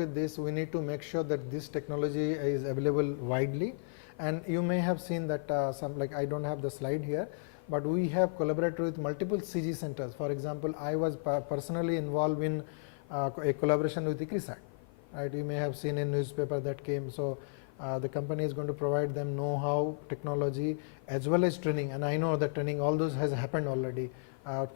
with this, we need to make sure that this technology is available widely. And you may have seen that some, like I don't have the slide here, but we have collaborated with multiple CG centers. For example, I was personally involved in a collaboration with ICRISAT, right? You may have seen in newspaper that came. So the company is going to provide them know-how, technology, as well as training. And I know that training, all those has happened already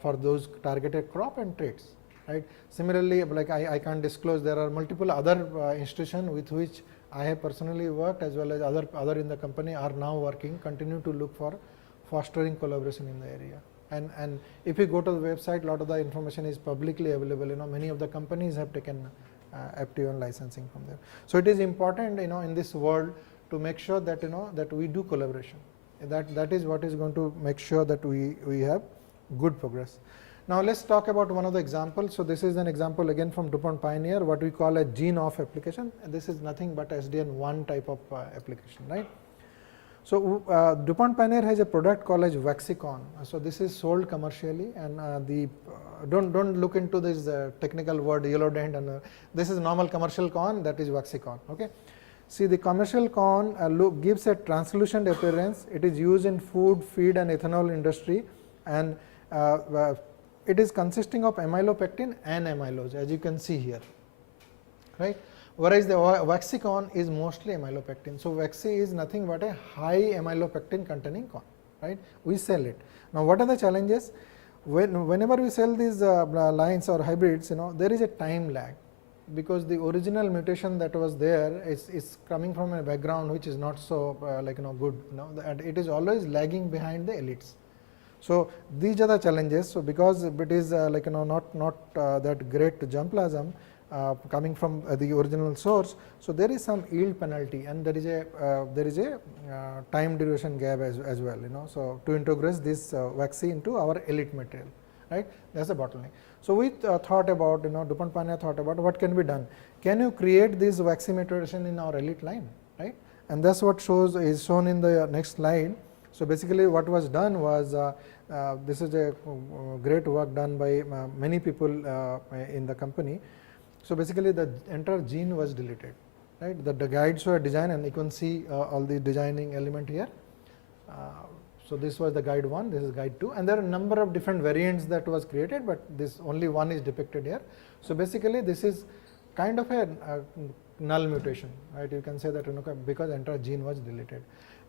for those targeted crop and traits, right? Similarly, like I can't disclose, there are multiple other institutions with which I have personally worked, as well as other in the company are now working, continue to look for fostering collaboration in the area. And if you go to the website, a lot of the information is publicly available. Many of the companies have taken FT1 licensing from there. So it is important, in this world to make sure that, that we do collaboration. That is what is going to make sure that we have good progress. Now let's talk about one of the examples. So this is an example again from DuPont Pioneer, what we call a gene off application. And this is nothing but SDN1 type of application, right? So DuPont Pioneer has a product called as Vaxicon. So this is sold commercially, and don't look into this technical word yellow dent, and this is normal commercial corn, that is Vaxicon. Okay. See, the commercial corn gives a translucent appearance. It is used in food, feed, and ethanol industry, and it is consisting of amylopectin and amylose, as you can see here, right? Whereas the Vaxicon is mostly amylopectin. So Vaxi is nothing but a high amylopectin containing corn, right? We sell it. Now what are the challenges? Whenever we sell these lines or hybrids, there is a time lag, because the original mutation that was there is coming from a background which is not so good. And it is always lagging behind the elites. So these are the challenges. So because it is not that great germplasm coming from the original source, so there is some yield penalty, and there is a time duration gap as well. So to integrate this Vaxi into our elite material, right? That's a bottleneck. So we thought about, DuPont Pioneer thought about what can be done. Can you create this Vaxi maturation in our elite line, right? And that's what is shown in the next slide. So basically what was done was, this is a great work done by many people in the company. So basically the entire gene was deleted, right? The guides were designed, and you can see all the designing element here. So this was the guide 1, this is guide 2, and there are a number of different variants that was created, but this only one is depicted here. So basically this is kind of a null mutation, right? You can say that because entire gene was deleted.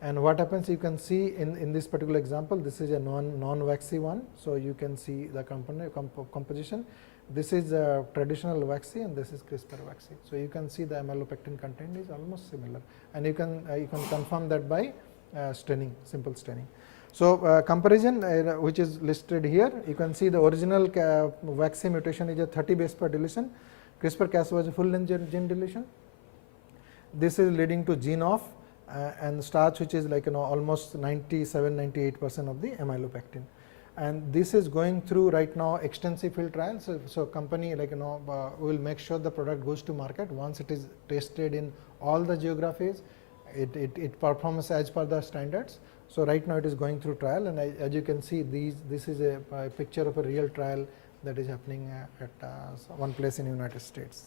And what happens, you can see in this particular example, this is a non-Vaxi one. So you can see the composition. This is a traditional Vaxi, and this is CRISPR Vaxi. So you can see the amylopectin content is almost similar, and you can confirm that by staining, simple staining. So comparison which is listed here, you can see the original Vaxi mutation is a 30 base pair deletion. CRISPR-Cas was a full length gene deletion. This is leading to gene off, and starch, which is almost 97-98% of the amylopectin. And this is going through right now extensive field trials. So company will make sure the product goes to market once it is tested in all the geographies. It performs as per the standards. So right now it is going through trial, and as you can see, this is a picture of a real trial that is happening at one place in the United States.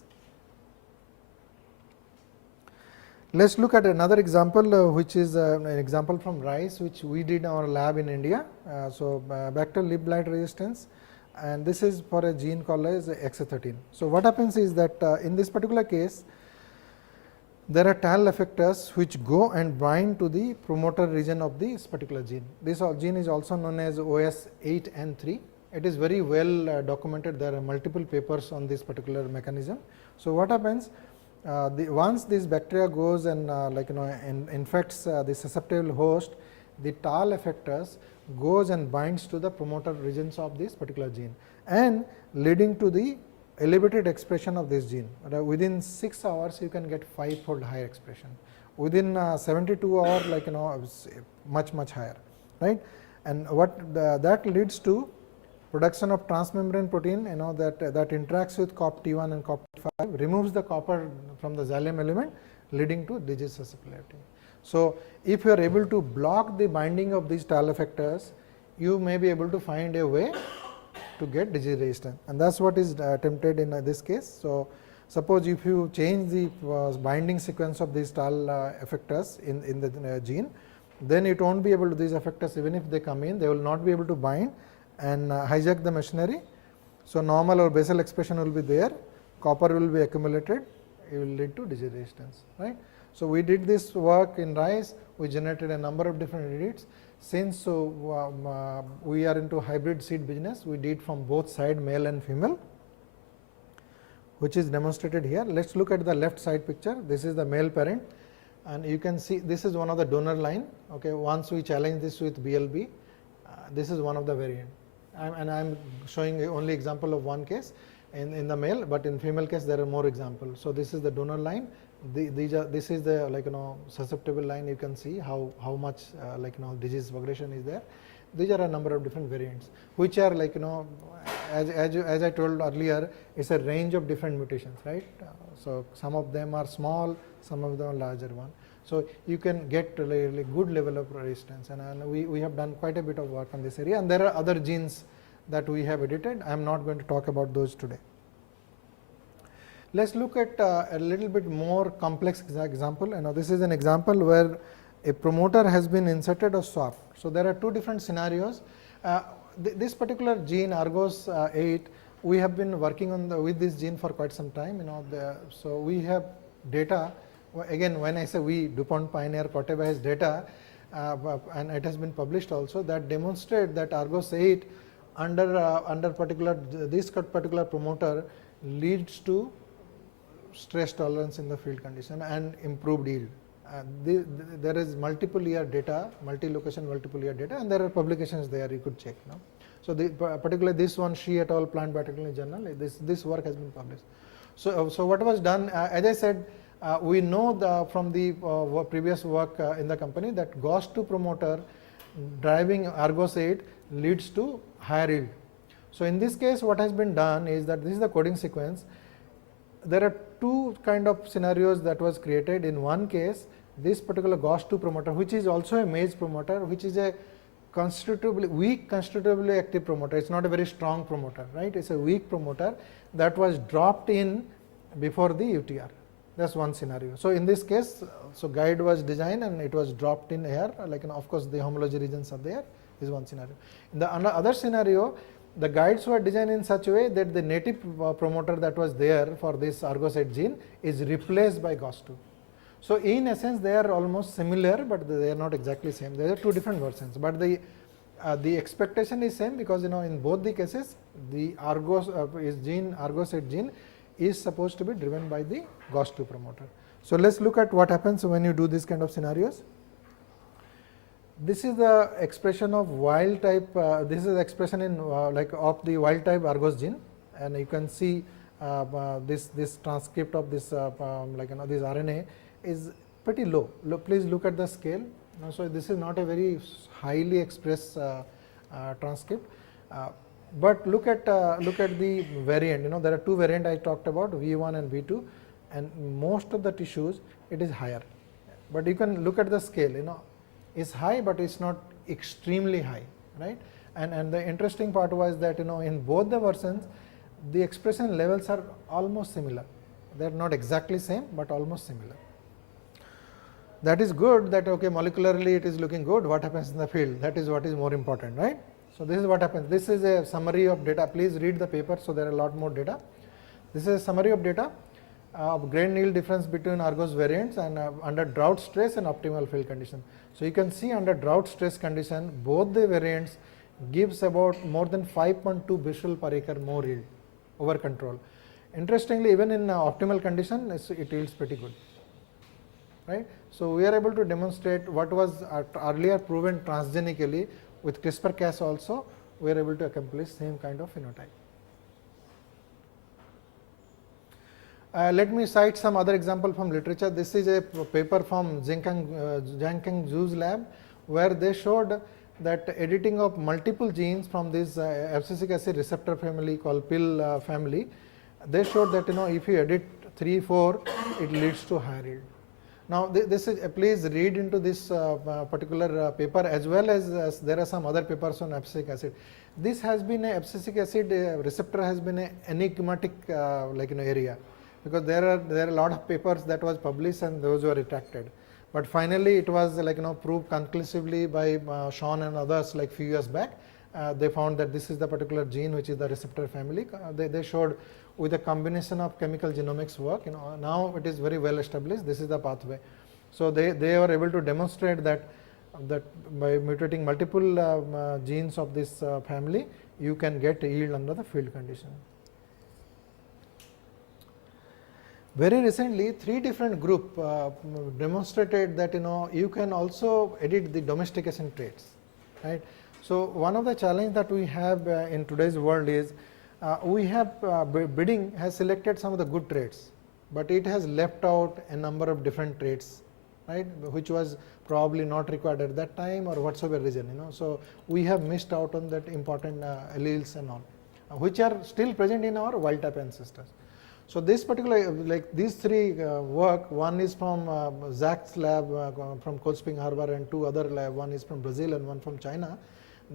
Let's look at another example, which is an example from rice, which we did in our lab in India. So bacterial leaf blight resistance, and this is for a gene called as XA13. So what happens is that in this particular case, there are TAL effectors which go and bind to the promoter region of this particular gene. This gene is also known as OS8N3. It is very well documented. There are multiple papers on this particular mechanism. So what happens? Once this bacteria goes and infects the susceptible host, the TAL effectors goes and binds to the promoter regions of this particular gene, and leading to the elevated expression of this gene. Within 6 hours, you can get 5-fold higher expression. Within 72 hours, much higher, right? And what that leads to production of transmembrane protein, that interacts with COP-T1 and COP-T5, removes the copper from the xylem element, leading to disease susceptibility. So if you are able to block the binding of these TAL effectors, you may be able to find a way to get disease resistance, and that's what is attempted in this case. So Suppose if you change the binding sequence of these TAL effectors in the gene, then it won't be able to, these effectors even if they come in, they will not be able to bind and hijack the machinery. So, normal or basal expression will be there, copper will be accumulated, it will lead to disease resistance, right. So, we did this work in rice, we generated a number of different edits. Since we are into hybrid seed business, we did from both side, male and female, which is demonstrated here. Let us look at the left side picture. This is the male parent, and you can see this is one of the donor line. Okay, once we challenge this with BLB, this is one of the variant, and I am showing only example of one case in the male, but in female case there are more examples. So, this is the donor line. This is the susceptible line. You can see how much disease progression is there. These are a number of different variants, which are as I told earlier, it's a range of different mutations, right. So, some of them are small, some of them are larger one. So, you can get really good level of resistance, and we have done quite a bit of work on this area, and there are other genes that we have edited. I am not going to talk about those today. Let us look at a little bit more complex example. This is an example where a promoter has been inserted or swapped. So, there are two different scenarios. This particular gene Argos 8, we have been working on with this gene for quite some time. So, we have data. Again, when I say we, DuPont, Pioneer, Corteva has data, and it has been published also, that demonstrate that Argos 8 under this particular promoter leads to stress tolerance in the field condition and improved yield. There is multiple year data, multi-location multiple year data, and there are publications there you could check. So, particularly this one, Shi et al. Plant Biotechnology Journal, this work has been published. So what was done, as I said, we know from the previous work in the company that GOS2 promoter driving Argos 8 leads to higher yield. So, in this case what has been done is that this is the coding sequence. There are two kind of scenarios that was created. In one case, this particular GOS2 promoter, which is also a MAGE promoter, which is a weak constitutively active promoter. It is not a very strong promoter, right. It is a weak promoter that was dropped in before the UTR. That is one scenario. So, in this case, so guide was designed and it was dropped in here, of course, the homology regions are there, is one scenario. In the other scenario, the guides were designed in such a way that the native promoter that was there for this Argos 8 gene is replaced by GOS2. So, in essence they are almost similar, but they are not exactly same. There are two different versions, but the expectation is same, because in both the cases the Argos 8 gene is supposed to be driven by the GOS2 promoter. So, let us look at what happens when you do this kind of scenarios. This is the expression of wild type, this is the expression in of the wild type Argos gene, and you can see this transcript of this this RNA is pretty low. Please look at the scale. So, this is not a very highly expressed transcript, but look at the variant. There are two variant I talked about, V1 and V2, and most of the tissues it is higher, but you can look at the scale. Is high, but it's not extremely high, right. And the interesting part was that in both the versions the expression levels are almost similar. They are not exactly same, but almost similar. That is good, that okay, molecularly it is looking good. What happens in the field, that is what is more important, right. So, this is what happens. This is a summary of data. Please read the paper. So, there are a lot more data. This is a summary of data of grain yield difference between Argos variants and under drought stress and optimal field condition. So, you can see under drought stress condition both the variants gives about more than 5.2 bushel per acre more yield over control. Interestingly, even in optimal condition it yields pretty good, right. So, we are able to demonstrate what was earlier proven transgenically with CRISPR-Cas also, we are able to accomplish same kind of phenotype. Let me cite some other example from literature. This is a paper from Jiankang Zhu's lab, where they showed that editing of multiple genes from this abscisic acid receptor family called PIL family, they showed that if you edit 3, 4, it leads to higher yield. Now, this is please read into this particular paper, as well as there are some other papers on abscisic acid. This has been a abscisic acid receptor has been an enigmatic area. because there are a lot of papers that was published and those were retracted. But finally, it was like proved conclusively by Sean and others like few years back. They found that this is the particular gene which is the receptor family. They showed with a combination of chemical genomics work, now it is very well established, this is the pathway. So they were able to demonstrate that by mutating multiple genes of this family, you can get yield under the field condition. Very recently, 3 different groups demonstrated that you can also edit the domestication traits, right. So one of the challenge that we have in today's world is we have bidding has selected some of the good traits, but it has left out a number of different traits, right, which was probably not required at that time or whatsoever reason, So we have missed out on that important alleles and all, which are still present in our wild type ancestors. So this particular, like these 3 work, one is from Zach's lab from Cold Spring Harbor and 2 other lab, one is from Brazil and one from China.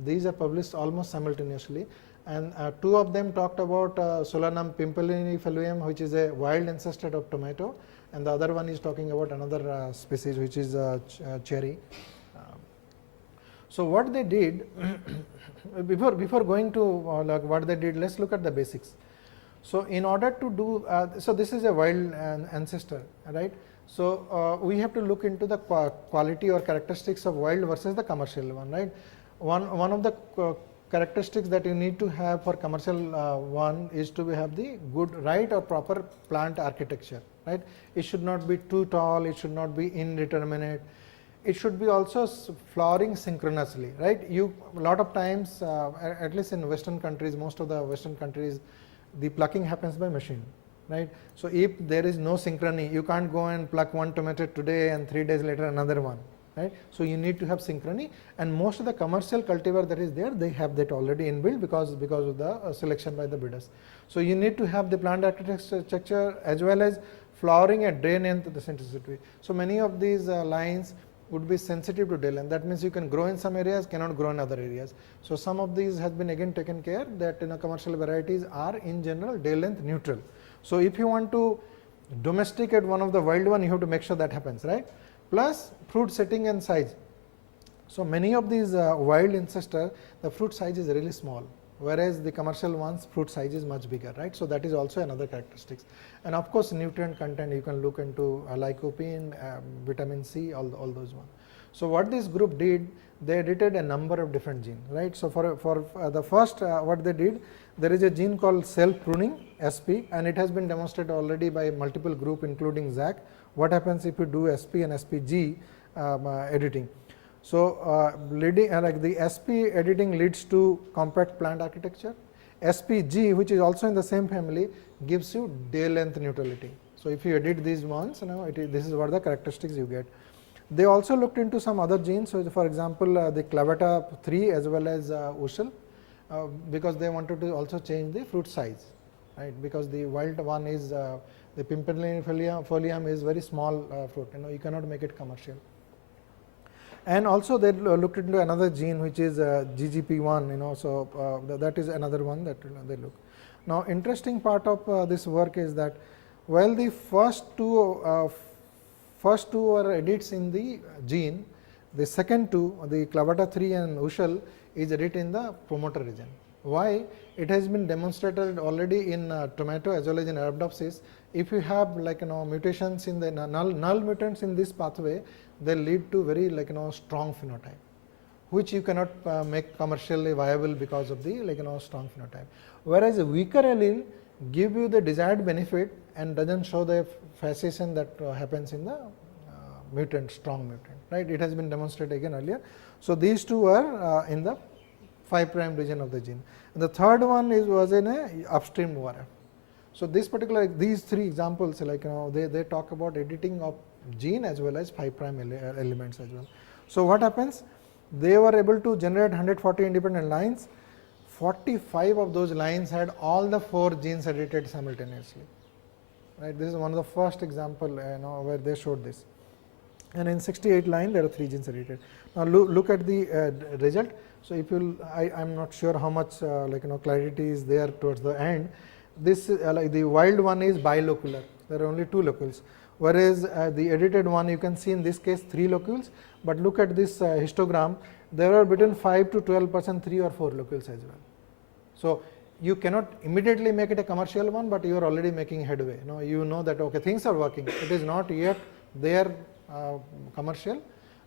These are published almost simultaneously, and 2 of them talked about Solanum pimpernifolium, which is a wild ancestor of tomato, and the other one is talking about another species which is cherry. So what they did before going to like what they did, let's look at the basics. So in order to do, so this is a wild ancestor, right. So we have to look into the quality or characteristics of wild versus the commercial one, right. One of the characteristics that you need to have for commercial one is to have the good, right or proper plant architecture, right. It should not be too tall, it should not be indeterminate, it should be also flowering synchronously, right. A lot of times, at least in Western countries, most of the Western countries, the plucking happens by machine, right. So if there is no synchrony, you can't go and pluck one tomato today and 3 days later another one, right. So you need to have synchrony, and most of the commercial cultivar that is there, they have that already inbuilt because of the selection by the bidders. So you need to have the plant architecture as well as flowering at day length the centricity. So many of these lines would be sensitive to day length. That means you can grow in some areas, cannot grow in other areas. So some of these has been again taken care that commercial varieties are in general day length neutral. So if you want to domesticate one of the wild one, you have to make sure that happens, right. Plus fruit setting and size. So many of these wild ancestor, the fruit size is really small, whereas the commercial ones fruit size is much bigger, right. So that is also another characteristics. And of course nutrient content, you can look into lycopene, vitamin C, all those ones. So what this group did, they edited a number of different genes, right. So for the first what they did, there is a gene called self pruning, SP, and it has been demonstrated already by multiple group including Zach. What happens if you do SP and SPG editing? So leading like the SP editing leads to compact plant architecture. SPG, which is also in the same family, gives you day length neutrality. So if you edit these ones, this is what the characteristics you get. They also looked into some other genes. So for example, the clavata 3 as well as Ushal, because they wanted to also change the fruit size, right? Because the wild one is the pimpernifolium is very small fruit. You cannot make it commercial. And also they looked into another gene which is GGP1, so that is another one that they look. Now interesting part of this work is that while the first two are edits in the gene, the second 2, the clavata 3 and Ushal, is edit in the promoter region. Why? It has been demonstrated already in tomato as well as in Arabidopsis. If you have mutations in the null mutants in this pathway, they lead to very strong phenotype, which you cannot make commercially viable because of the strong phenotype. Whereas a weaker allele give you the desired benefit and doesn't show the fascination that happens in the mutant, strong mutant, right. It has been demonstrated again earlier. So these 2 are in the 5' region of the gene. And the third one was in a upstream ORF. So this particular, these 3 examples, they talk about editing of gene as well as 5' elements as well. So what happens? They were able to generate 140 independent lines. 45 of those lines had all the 4 genes edited simultaneously, right. This is one of the first example where they showed this. And in 68 line there are 3 genes edited. Now look at the result. So if you, I'm not sure how much clarity is there towards the end. This like the wild one is bilocular. there are only 2 locules, whereas the edited one you can see in this case 3 locules, but look at this histogram, there are between 5 to 12% 3 or 4 locules as well. So, you cannot immediately make it a commercial one, but you are already making headway. You know that okay, things are working, it is not yet there commercial,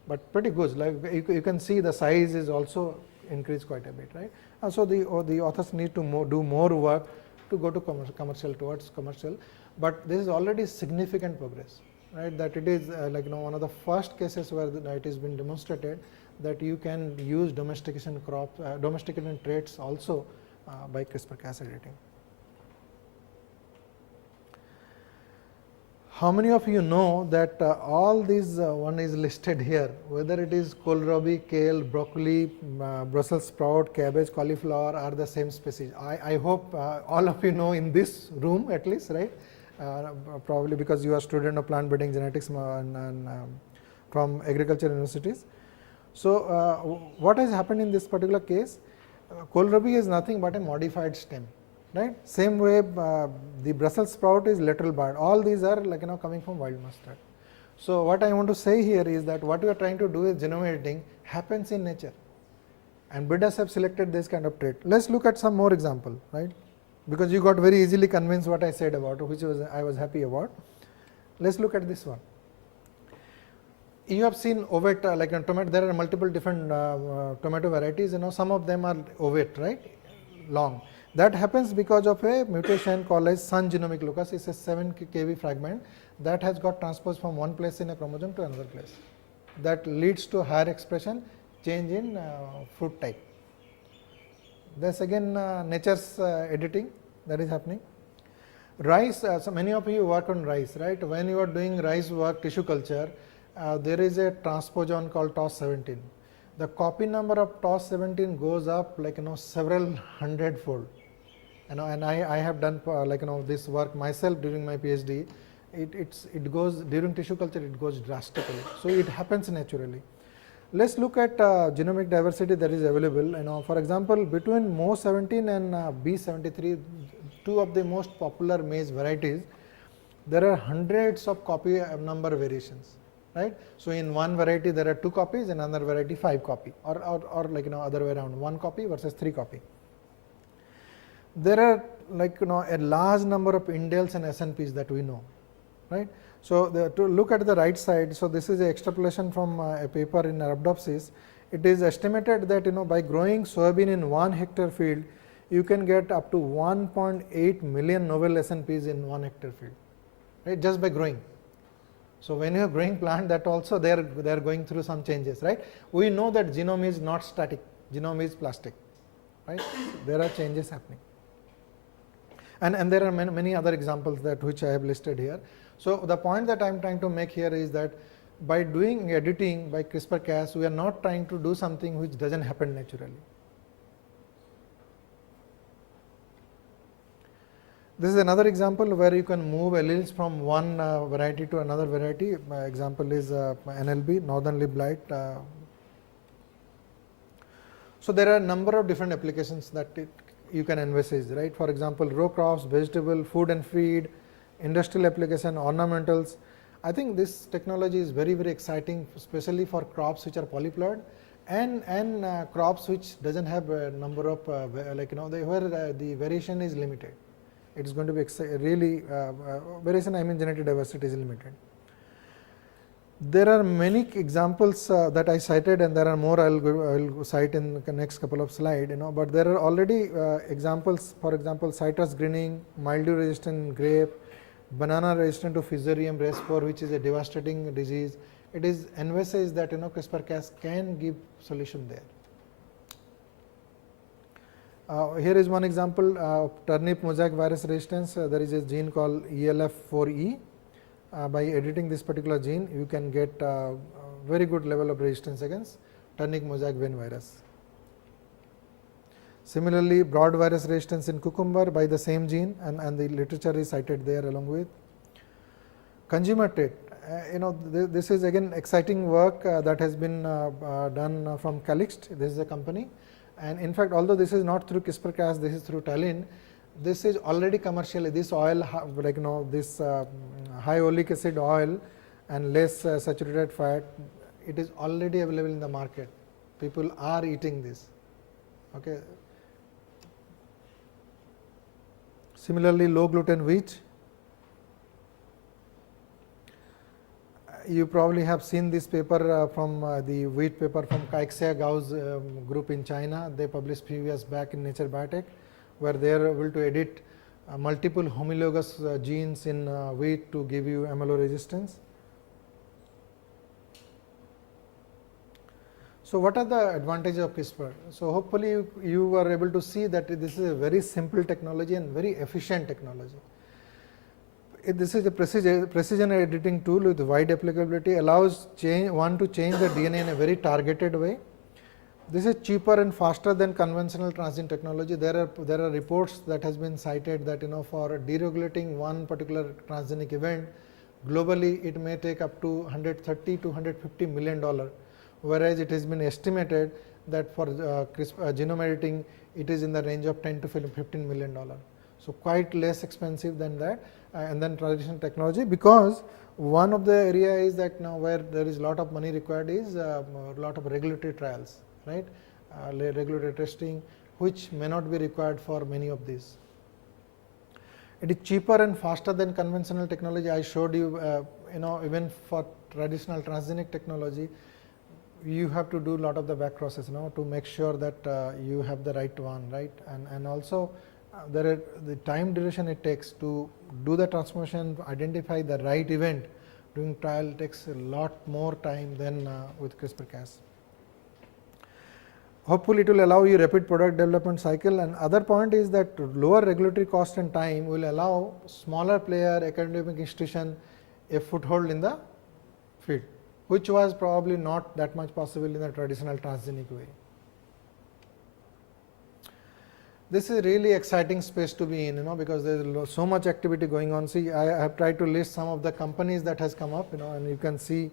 but pretty good. Like you can see the size is also increased quite a bit, right? So, the authors need to do more work to go to commercial, towards commercial, but this is already significant progress, right? That it is like one of the first cases where it has been demonstrated that you can use domestication crops, domesticated traits also by CRISPR-Cas editing. How many of you know that all these one is listed here, whether it is kohlrabi, kale, broccoli, Brussels sprout, cabbage, cauliflower are the same species. I hope all of you know in this room at least, right? Probably because you are student of plant breeding genetics and from agriculture universities. So, what has happened in this particular case? Kohlrabi is nothing but a modified stem, right? Same way the Brussels sprout is lateral bud. All these are like coming from wild mustard. So, what I want to say here is that what we are trying to do is genome editing happens in nature, and breeders have selected this kind of trait. Let us look at some more example, right? Because you got very easily convinced what I said about, which I was happy about. Let us look at this one. You have seen ovate like a tomato. There are multiple different tomato varieties. Some of them are ovate, right? Long. That happens because of a mutation called as Sun genomic locus. It's a 7 kV fragment that has got transposed from one place in a chromosome to another place. That leads to higher expression, change in fruit type. That's again nature's editing that is happening. Rice, so many of you work on rice, right? When you are doing rice work, tissue culture, there is a transposon called TOS17. The copy number of TOS17 goes up like several hundredfold. And I have done like this work myself during my PhD. It goes during tissue culture, it goes drastically. So it happens naturally. Let's look at genomic diversity that is available. For example, between MO17 and B73, 2 of the most popular maize varieties, there are hundreds of copy number variations, right? So in one variety there are 2 copies, in another variety 5 copy, or like other way around, 1 copy versus 3 copy. There are like a large number of indels and SNPs that we know, right? So to look at the right side, so this is an extrapolation from a paper in Arabidopsis. It is estimated that by growing soybean in 1 hectare field, you can get up to 1.8 million novel SNPs in 1 hectare field, right? Just by growing. So when you are growing plant, that also they are going through some changes, right? We know that genome is not static, genome is plastic, right? There are changes happening. And there are many other examples that which I have listed here. So the point that I am trying to make here is that by doing editing by CRISPR-Cas, we are not trying to do something which doesn't happen naturally. This is another example where you can move alleles from one variety to another variety. My example is NLB, Northern Lip Blight. So there are a number of different applications that you can envisage, right? For example, row crops, vegetable, food and feed, industrial application, ornamentals. I think this technology is very, very exciting, especially for crops which are polyploid and crops which doesn't have a number of where the variation is limited. It is going to be really variation, I mean genetic diversity is limited. There are many examples that I cited, and there are more I will cite in the next couple of slides. But there are already examples. For example, citrus greening, mildew resistant grape, banana resistant to Fusarium raceor, which is a devastating disease. It is envisaged that CRISPR-Cas can give solution there. Here is one example of turnip mosaic virus resistance. There is a gene called ELF4E. By editing this particular gene, you can get very good level of resistance against turnip mosaic vein virus. Similarly, broad virus resistance in cucumber by the same gene, and the literature is cited there along with. Consumer trait, this is again exciting work that has been done from Calixt. This is a company, and in fact, although this is not through CRISPR-Cas, this is through TALEN. this is already commercially, this oil like this high oleic acid oil and less saturated fat, it is already available in the market. People are eating this. Okay. Similarly, low gluten wheat, you probably have seen this paper from the wheat paper from Caixia Gauss group in China. They published few years back in Nature Biotech, where they are able to edit multiple homologous genes in wheat to give you amylo resistance. So, what are the advantages of CRISPR? So, hopefully you are able to see that this is a very simple technology and very efficient technology. This is a precision editing tool with wide applicability, allows one to change the DNA in a very targeted way. This is cheaper and faster than conventional transgene technology. There are reports that has been cited that for deregulating one particular transgenic event, globally it may take up to $130 to $150 million, whereas it has been estimated that for genome editing it is in the range of $10 to $15 million. So, quite less expensive than that and then traditional technology, because one of the area is that now where there is lot of money required is a lot of regulatory trials, right, regulatory testing, which may not be required for many of these. It is cheaper and faster than conventional technology. I showed you, even for traditional transgenic technology, you have to do a lot of the back process to make sure that you have the right one, right, and also there are the time duration it takes to do the transformation, identify the right event. Doing trial takes a lot more time than with CRISPR-Cas. Hopefully, it will allow you rapid product development cycle, and other point is that lower regulatory cost and time will allow smaller player, academic institution a foothold in the field, which was probably not that much possible in the traditional transgenic way. This is really exciting space to be in, because there is so much activity going on. See, I have tried to list some of the companies that has come up, and you can see,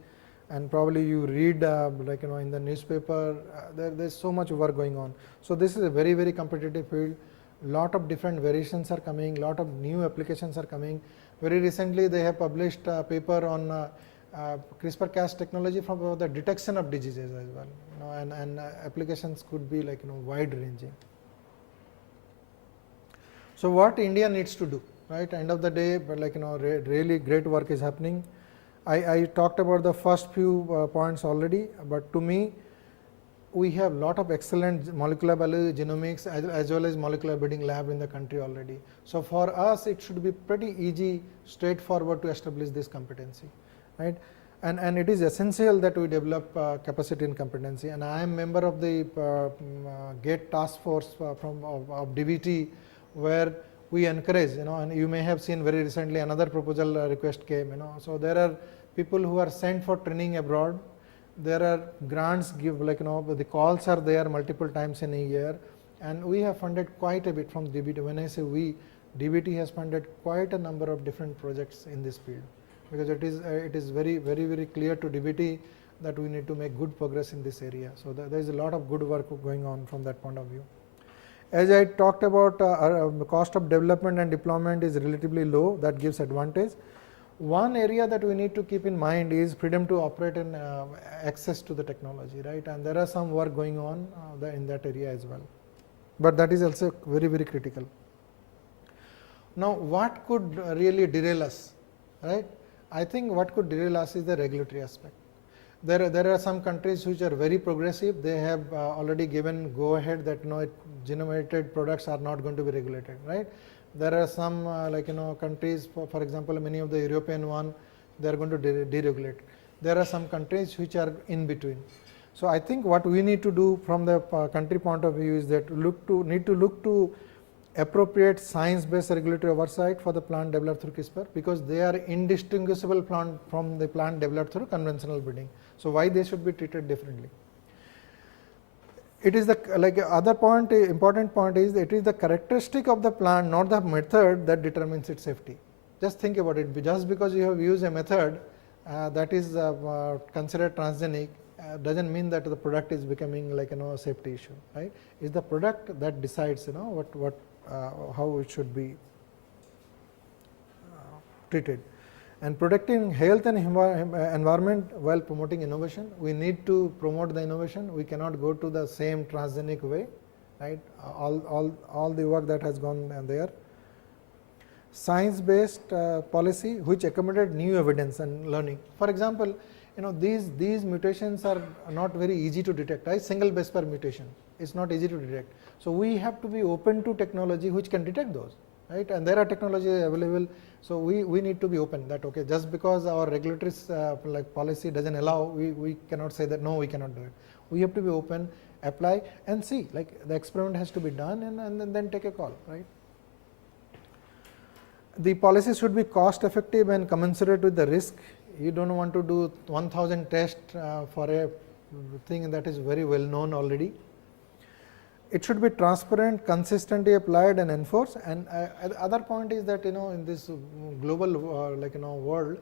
and probably you read like in the newspaper, there is so much work going on. So, this is a very, very competitive field. Lot of different variations are coming, lot of new applications are coming. Very recently, they have published a paper on CRISPR-Cas technology for the detection of diseases as well, and applications could be like wide ranging. So, what India needs to do, right? End of the day, but like really great work is happening. I talked about the first few points already, but to me, we have lot of excellent molecular biology, genomics, as well as molecular breeding lab in the country already. So, for us, it should be pretty easy, straightforward to establish this competency, right? And it is essential that we develop capacity and competency. And I am member of the GATE task force of DBT, where we encourage, and you may have seen very recently another proposal request came, So, there are people who are sent for training abroad. There are grants give, like the calls are there multiple times in a year, and we have funded quite a bit from DBT. When I say we, DBT has funded quite a number of different projects in this field, because it is very, very, very clear to DBT that we need to make good progress in this area. So, there is a lot of good work going on from that point of view. As I talked about, the cost of development and deployment is relatively low, that gives advantage. One area that we need to keep in mind is freedom to operate and access to the technology, right, and there are some work going on in that area as well, but that is also very, very critical. Now, what could really derail us, right? I think what could derail us is the regulatory aspect. There are some countries which are very progressive. They have already given go ahead that genome edited products are not going to be regulated, right. There are some countries, for example, many of the European one, they are going to deregulate. There are some countries which are in between. So, I think what we need to do from the country point of view is that need to look to appropriate science based regulatory oversight for the plant developed through CRISPR, because they are indistinguishable from the plant developed through conventional breeding. So, why they should be treated differently? It is the other point, important point is it is the characteristic of the plant, not the method, that determines its safety. Just think about it. Just because you have used a method that is considered transgenic doesn't mean that the product is becoming like a safety issue, right? It's the product that decides what how it should be treated. And protecting health and environment while promoting innovation, we need to promote the innovation. We cannot go to the same transgenic way, right? All the work that has gone there. Science-based policy which accommodate new evidence and learning. For example, these mutations are not very easy to detect, right? Single base pair mutation is not easy to detect. So we have to be open to technology which can detect those, right? And there are technologies available. So we need to be open that, okay, just because our regulatory like policy doesn't allow, we cannot say that no, we cannot do it. We have to be open, apply and see, like the experiment has to be done and then take a call, right? The policy should be cost effective and commensurate with the risk. You don't want to do 1000 tests for a thing that is very well known already. It should be transparent, consistently applied and enforced. And other point is that in this global world,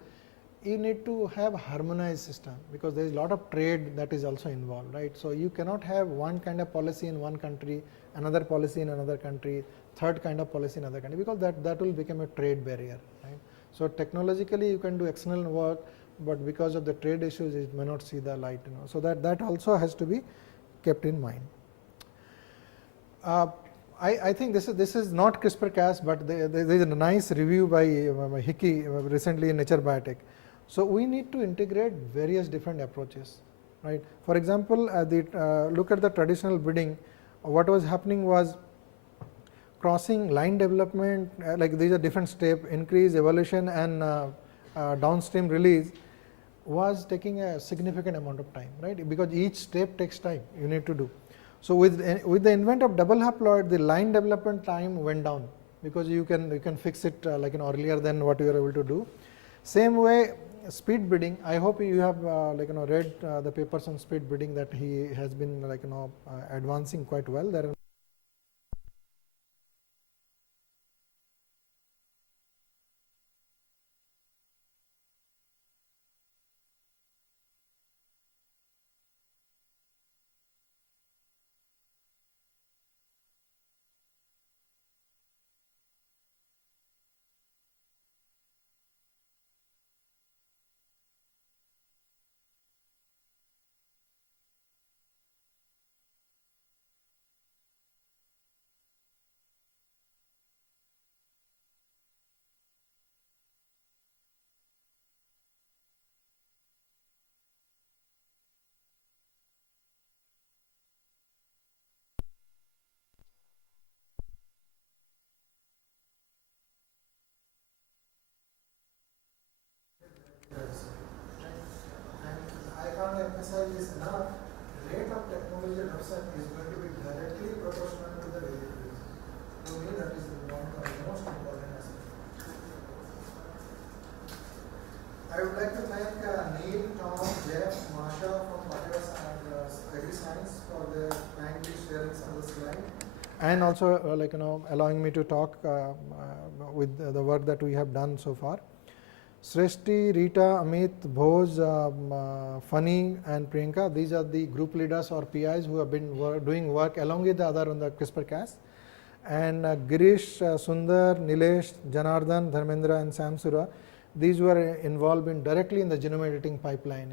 you need to have harmonized system, because there is a lot of trade that is also involved, right? So you cannot have one kind of policy in one country, another policy in another country, third kind of policy in another country, because that will become a trade barrier, right? So technologically you can do excellent work, but because of the trade issues it may not see the light, so that also has to be kept in mind. I think this is not CRISPR-Cas, but there is a nice review by Hickey recently in Nature Biotech. So we need to integrate various different approaches, right? For example, look at the traditional breeding. What was happening was crossing, line development, like these are different steps, increase, evolution and downstream release was taking a significant amount of time, right? Because each step takes time, you need to do. So with the invent of double haploid, the line development time went down, because you can fix it earlier than what you are able to do. Same way, speed breeding. I hope you have read the papers on speed breeding that he has been advancing quite well. There are can't emphasize this enough. Rate of technology adoption is going to be directly proportional to the variability. To me, that is one of the most important aspects. I would like to thank Neil, Tom, Jeff, Masha from Pateras and Agri-Science for their kindly sharing on the slide, and also allowing me to talk with the work that we have done so far. Srishti, Rita, Amit, Bhoj, Fani and Priyanka, these are the group leaders or PIs who have been doing work along with the other on the CRISPR-Cas. And Girish, Sundar, Nilesh, Janardhan, Dharmendra and Sam Sura, these were involved directly in the genome editing pipeline,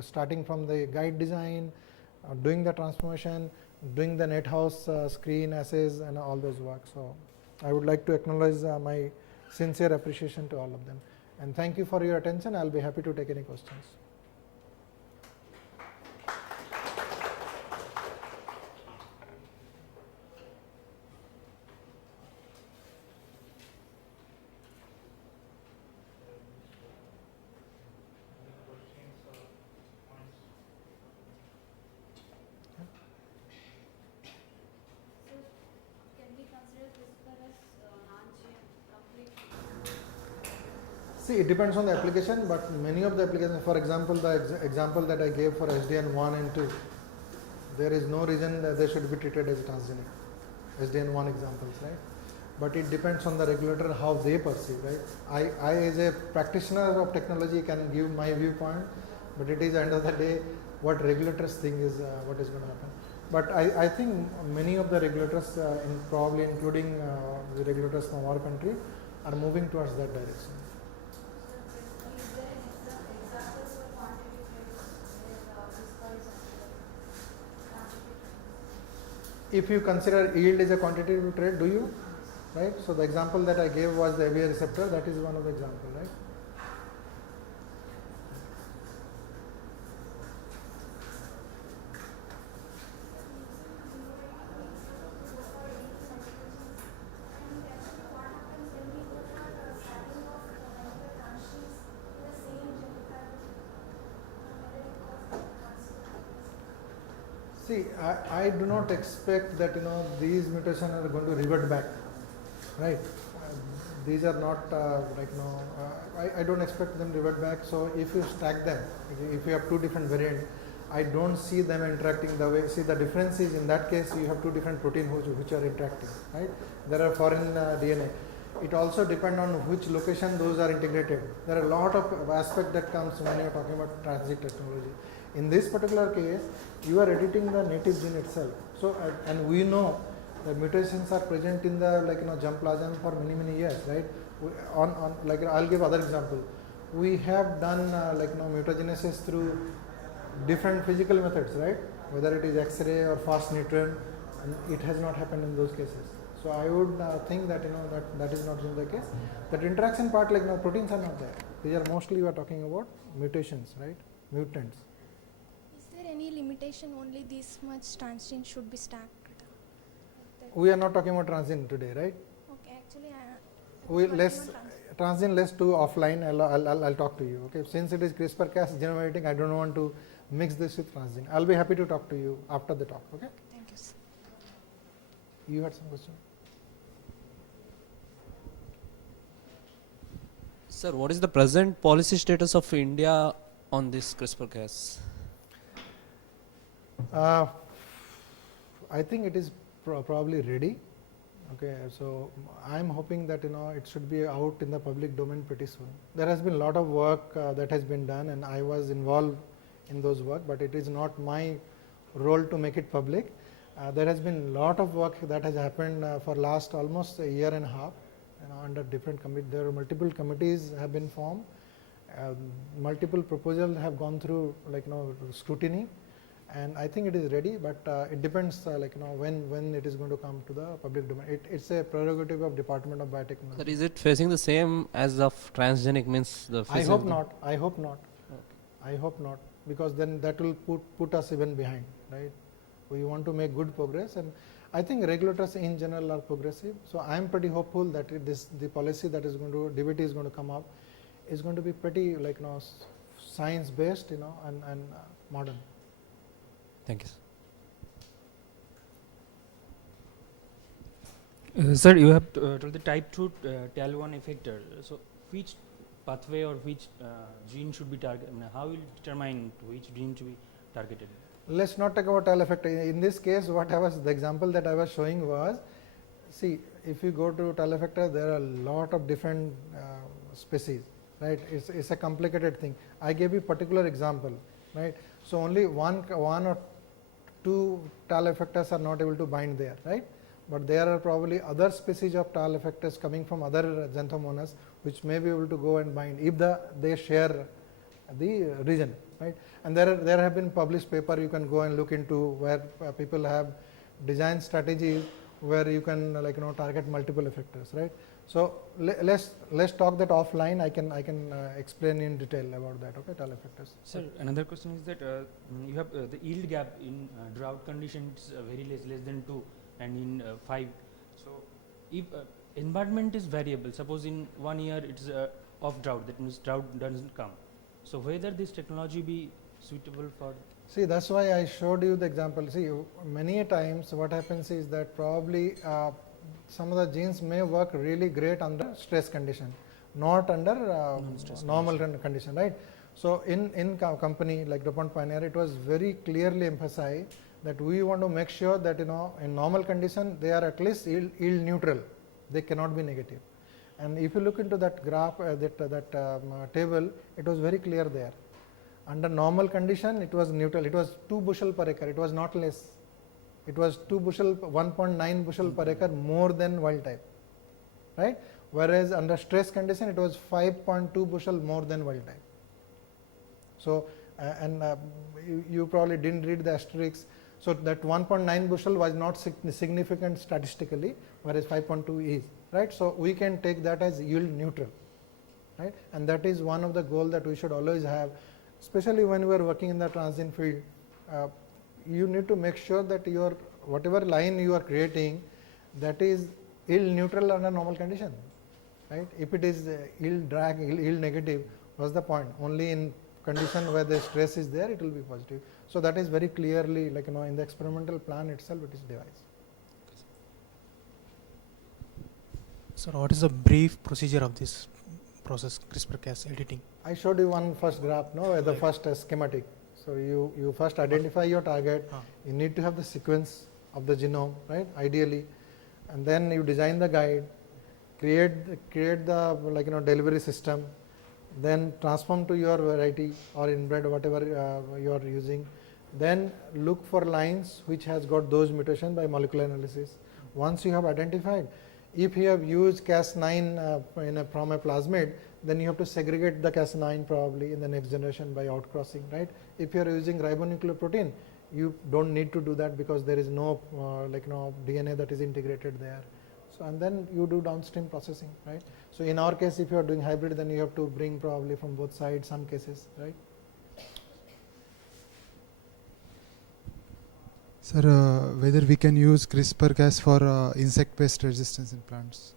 starting from the guide design, doing the transformation, doing the NetHouse screen assays and all those work. So I would like to acknowledge my sincere appreciation to all of them. And thank you for your attention. I'll be happy to take any questions. See, it depends on the application, but many of the applications, for example, the example that I gave for SDN1 and 2, there is no reason that they should be treated as transgenic, SDN1 examples, right? But it depends on the regulator how they perceive, right? I as a practitioner of technology can give my viewpoint, but it is end of the day what regulators think is what is going to happen. But I think many of the regulators, probably including the regulators from our country, are moving towards that direction. If you consider yield is a quantitative trade, do you? Right? So the example that I gave was the ABA receptor, that is one of the example, right? See, I do not expect that these mutations are going to revert back, right? These are not I don't expect them to revert back. So if you stack them, if you have two different variants, I don't see them interacting the way. See, the difference is in that case you have two different proteins which are interacting, right? There are foreign DNA. It also depends on which location those are integrated. There are a lot of aspects that comes when you are talking about transgenic technology. In this particular case, you are editing the native gene itself. So, and we know the mutations are present in the germplasm for many years, right? I'll give other example. We have done mutagenesis through different physical methods, right? Whether it is X-ray or fast neutron, and it has not happened in those cases. So I would think that that is not the case. That interaction part, proteins are not there. These are mostly we are talking about mutations, right? Mutants. Is there any limitation only this much transgene should be stacked? We are not talking about transgene today, right? Okay, actually we transgene less to offline. I'll talk to you. Okay, since it is CRISPR-Cas genome editing, I don't want to mix this with transgene. I'll be happy to talk to you after the talk. Okay. Thank you, sir. You had some question. Sir, what is the present policy status of India on this CRISPR-Cas? I think it is probably ready. Okay, so I'm hoping that it should be out in the public domain pretty soon. There has been a lot of work that has been done, and I was involved in those work, but it is not my role to make it public. There has been a lot of work that has happened for last almost a year and a half, under different committees. There are multiple committees have been formed, multiple proposals have gone through scrutiny, and I think it is ready, but it depends when it is going to come to the public domain. It's a prerogative of Department of Biotechnology. Sir, is it facing the same as of transgenic, means the I hope not. I hope not. Okay. I hope not, because then that will put us even behind, right? We want to make good progress, and I think regulators in general are progressive. So I am pretty hopeful that the policy that is going to DBT is going to come up is going to be pretty science based, and modern. Thank Sir, you. you have told the type 2 TAL1 effector. So, which pathway or which gene should be targeted? How will you determine which gene to be targeted? Let's not talk about TAL effector. In this case, the example that I was showing was, see, if you go to TAL effector, there are a lot of different species, right? It's a complicated thing. I gave you particular example, right? So only one or two TAL effectors are not able to bind there, right? But there are probably other species of TAL effectors coming from other Xanthomonas which may be able to go and bind if they share the region, right? And there have been published paper you can go and look into, where people have designed strategies where you can target multiple effectors, right? So let's talk that offline. I can explain in detail about that. Okay, TAL effectors. Sir, another question is that you have the yield gap in drought conditions very less than 2, and in 5. So if environment is variable, suppose in 1 year it's off drought, that means drought doesn't come. So whether this technology be suitable for? See, that's why I showed you the example. See, many a times what happens is that probably some of the genes may work really great under stress condition, not under normal condition, right? So in company like DuPont Pioneer, it was very clearly emphasized that we want to make sure that in normal condition they are at least yield neutral. They cannot be negative. And if you look into that graph, table, it was very clear there. Under normal condition, it was neutral. It was 2 bushel per acre. It was not less. it was 2 bushel, 1.9 bushel per acre more than wild type, right? Whereas under stress condition, it was 5.2 bushel more than wild type. So, you probably didn't read the asterisks. So, that 1.9 bushel was not significant statistically, whereas 5.2 is, right. So, we can take that as yield neutral, right, and that is one of the goal that we should always have, especially when we are working in the transient field. You need to make sure that your whatever line you are creating, that is yield neutral under normal condition, right. If it is yield drag, yield negative, what's the point? Only in condition where the stress is there, it will be positive. So, that is very clearly, like, in the experimental plan itself, it is devised. Sir, what is the brief procedure of this process, CRISPR-Cas editing? I showed you one first graph, no, the first schematic. So, you first identify your target, you need to have the sequence of the genome, right, ideally, and then you design the guide, create the, like, delivery system, then transform to your variety or inbred, whatever you are using. Then look for lines which has got those mutations by molecular analysis. Once you have identified, if you have used Cas9 from a plasmid, then you have to segregate the Cas9 probably in the next generation by outcrossing, right. If you are using ribonucleoprotein, you don't need to do that because there is no DNA that is integrated there. So, and then you do downstream processing, right. So, in our case, if you are doing hybrid, then you have to bring probably from both sides, some cases, right. Sir, whether we can use CRISPR-Cas for insect pest resistance in plants.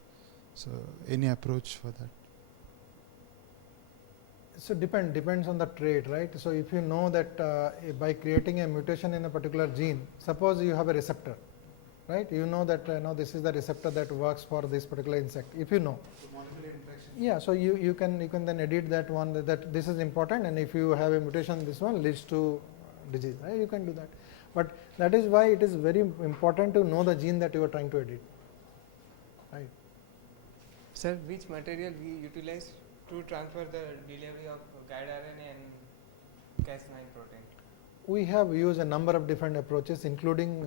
So, any approach for that? So, depends on the trait, right. So, if you know that by creating a mutation in a particular gene, suppose you have a receptor, right, you know that this is the receptor that works for this particular insect, if you know. Yeah, so you can then edit that one, that this is important, and if you have a mutation, this one leads to disease, right, you can do that. But that is why it is very important to know the gene that you are trying to edit, right. Sir, which material we utilize to transfer the delivery of guide RNA and Cas9 protein? We have used a number of different approaches, including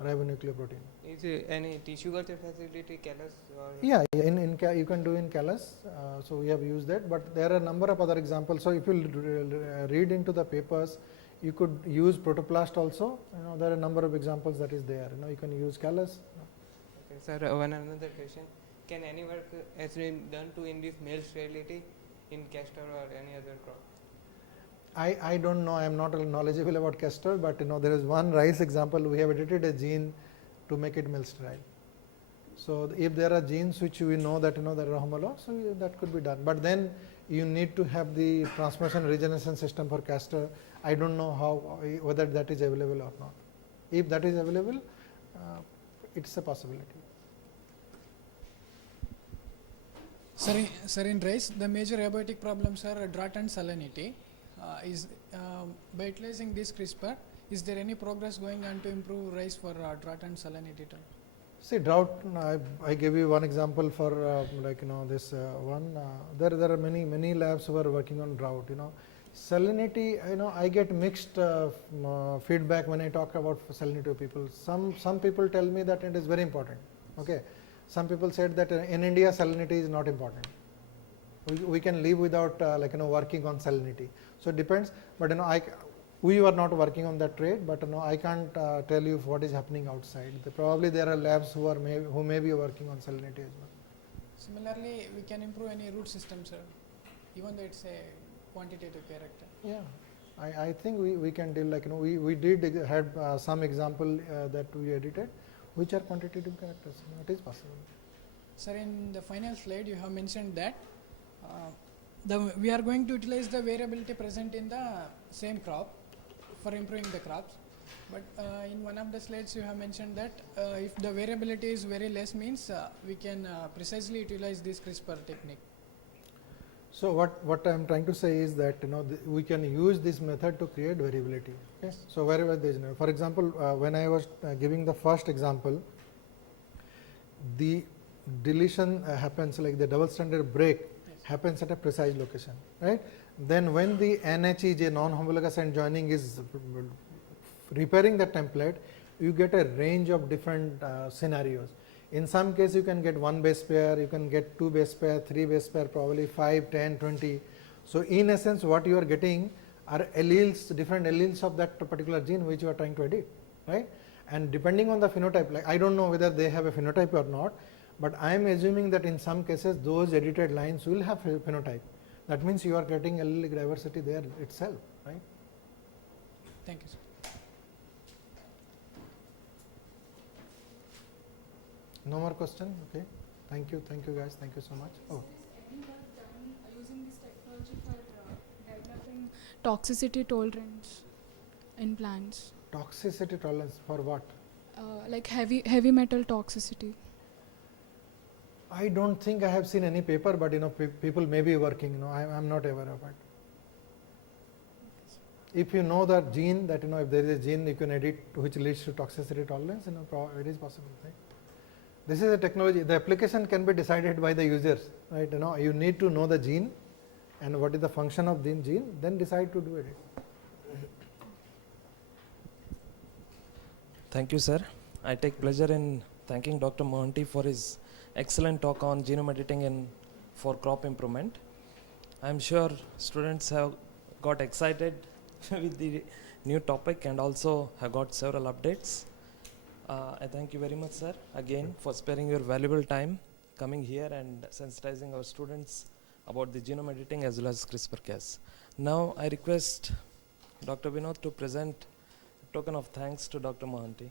ribonucleoprotein. Is any tissue culture facility, callus? Or Yeah, you can do in callus. So, we have used that, but there are a number of other examples. So, if you read into the papers, you could use protoplast also. There are a number of examples that is there. You can use callus. Okay, sir, one another question. Can any work has been done to induce male sterility in castor or any other crop? I don't know. I am not knowledgeable about castor, but there is one rice example. We have edited a gene to make it male sterile. So, if there are genes which we know that there are homologous, so that could be done. But then you need to have the transformation regeneration system for castor. I don't know whether that is available or not. If that is available, it's a possibility. Sir, in rice, the major abiotic problems are drought and salinity. By utilizing this CRISPR, is there any progress going on to improve rice for drought and salinity? See, drought, I gave you one example for this one. There are many labs who are working on drought. Salinity, I get mixed feedback when I talk about salinity to people. Some people tell me that it is very important. Okay, some people said that in India salinity is not important. We can live without working on salinity. So it depends, but we are not working on that trait, but I can't tell you what is happening outside. Probably there are labs who may be working on salinity as well. Similarly, we can improve any root system, sir, even though it's a quantitative character. Yeah, I think we can deal we did had some example that we edited, which are quantitative characters. It is possible. Sir, in the final slide, you have mentioned that we are going to utilize the variability present in the same crop for improving the crops. But in one of the slides, you have mentioned that if the variability is very less, means we can precisely utilize this CRISPR technique. So what I am trying to say is that we can use this method to create variability. Okay? So wherever there is for example, when I was giving the first example, the deletion happens, like the double stranded break happens at a precise location, right? Then when the NHEJ, non-homologous end joining, is repairing the template, you get a range of different scenarios. In some case you can get 1 base pair, you can get 2 base pair, 3 base pair, probably 5, 10, 20. So in essence what you are getting are alleles, different alleles of that particular gene which you are trying to edit, right? And depending on the phenotype, like I don't know whether they have a phenotype or not, but I am assuming that in some cases those edited lines will have a phenotype. That means you are getting allelic diversity there itself, right? Thank you, sir. No more question? Okay. Thank you guys. Thank you so much. Oh. Using this technology for developing toxicity tolerance in plants, Toxicity tolerance for what? like heavy metal toxicity. I don't think I have seen any paper, but people may be working. I am not aware of it. If you know that gene, that if there is a gene you can edit which leads to toxicity tolerance, it is possible, right? This is a technology. The application can be decided by the users, right? You need to know the gene and what is the function of the gene, then decide to do it. Thank you, sir. I take pleasure in thanking Dr. Mohanty for his excellent talk on genome editing and for crop improvement. I am sure students have got excited with the new topic and also have got several updates. I thank you very much, sir, again for sparing your valuable time coming here and sensitizing our students about the genome editing as well as CRISPR-Cas. Now I request Dr. Vinod to present a token of thanks to Dr. Mohanty.